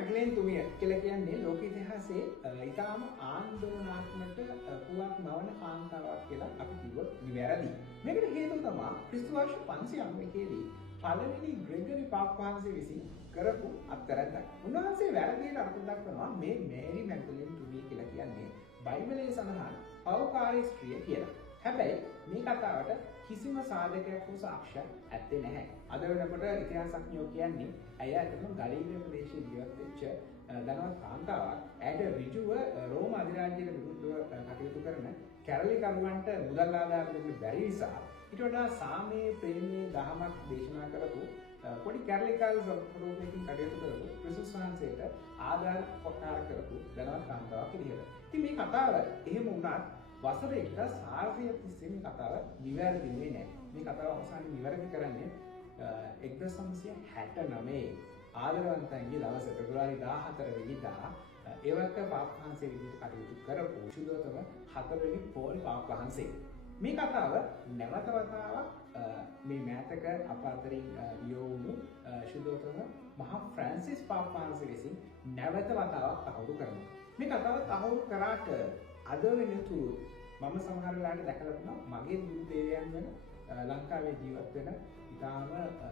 මැග්ලේන් තුමිය කියලා කියන්නේ ලෝක ඉතිහාසයේ ඊටාම ආන්දෝලනාත්මක පුවත් මවන කාන්තාවක් කියලා අපි කිව්වොත් නිවැරදි. මේකට හේතුව තමයි ක්‍රිස්තු වර්ෂ 591 දී පළවෙනි ග්‍රෙගරි පාප් වහන්සේ විසින් කරපු අත්තරද්දක්. උන්වහන්සේ වැරදියට අර්ථ දක්වනවා මේ මේරි මැග්දලින් තුමිය කියලා කියන්නේ බයිබලයේ සඳහන් පෞකාරී ස්ත්‍රිය කියලා. හැබැයි මේ කතාවට කිසිම සාධකයක් හෝ සාක්ෂියක් ඇත්තේ නැහැ. අද වෙනකොට ඉතිහාසඥයෝ කියන්නේ ඇය අතන ගලීලිය ප්‍රදේශයේ ජීවත් වෙච්ච ධනවත් කාන්තාවක්. ඇයට ඍජුව රෝම අධිරාජ්‍යයට විරුද්ධව කටයුතු කරන කැරලිකරුවන්ට මුදල් ආධාර දෙන්න බැරි නිසා ඊට වඩා සාමයේ ප්‍රේමයේ දහමක් දේශනා කරපු පොඩි කැරලිකල් රූපයකින් කටයුතු කරපු ක්‍රිස්තුස් වහන්සේට ආධාර කොටාර කරපු ධනවත් කාන්තාවක් විදිහට. ඉතින් මේ කතාව එහෙම වුණත් වසර 1400 තිස්සේ මේ කතාව නිවැරදි වෙන්නේ නැහැ. මේ කතාව අවසානයේ නිවැරදි කරන්නේ 1969 ආදරවන්තයන්ගේ දවස පෙබරවාරි 14 වෙනිදා එවක පාප් වහන්සේ විදිහට කටයුතු කරපු සුදෝතම 4 වෙනි පෝල් පාප් වහන්සේ. මේ කතාව නැවත වතාවක් මේ මෑතක අප අතරින් යොවුණු සුදෝතම මහා ෆ්‍රැන්සිස් පාප් වහන්සේ විසින් නැවත වතාවක් තහවුරු කරනවා. මේ කතාව තහවුරු කරාට අද වෙනතුරු මම සමහර වෙලාවට දැකලා තියෙනවා මගේ දුරු දේවයන් වෙන ලංකාවේ ජීවත් වෙන ඉතාම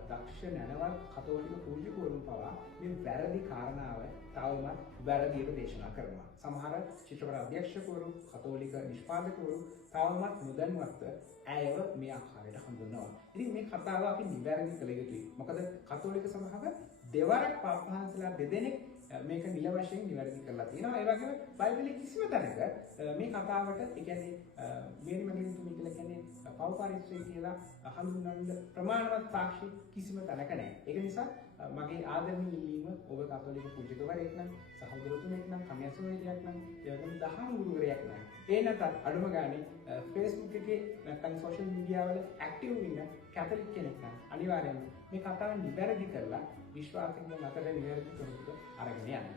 දක්ෂ නැනවත් කතෝලික පූජකවරුන් පවා මේ වැරදි කාරණාව තවමත් වැරදියට දේශනා කරනවා. සමහර චිත්‍රපට අධ්‍යක්ෂකවරු, කතෝලික නිෂ්පාදකවරු තවමත් නොදැනුවත්ව ඇයව මේ ආකාරයට හඳුන්වනවා. ඉතින් මේ කතාව අපි නිවැරදි කළ යුතුයි. මොකද කතෝලික සභාව දෙවරක් පාප් වහන්සේලා දෙදෙනෙක් මේක නිල වශයෙන් නිවැරදි කරලා තියෙනවා. ඒ වගේම බයිබලයේ කිසිම තැනක මේ කතාවට ඒ කියන්නේ මේරි මැග්දලින් තුමිය කියලා කියන්නේ පෞකාරීත්වය කියලා හඳුන්වන්න ප්‍රමාණවත් සාක්ෂි කිසිම තැනක නැහැ. ඒක නිසා මගේ ආදරණීය ඉල්ලීම ඔබ කතෝලික පූජකවරයෙක් නම්, සහෝදරතුමෙක් නම්, කන්‍යාසුවරියක් නම්, ඒ වගේම දහම් ගුරුවරයෙක් නම්, ඒ නැත්නම් අඩුම ගානේ Facebook එකේ නැත්නම් සෝෂල් මීඩියා වල ඇක්ටිව් වෙන කැතලික් කෙනෙක් නම් අනිවාර්යයෙන්ම මේ කතාව නිවැරදි කරලා විශ්වාසිකව මතට නිවැරදි කරගන්න අරගෙන යන්න.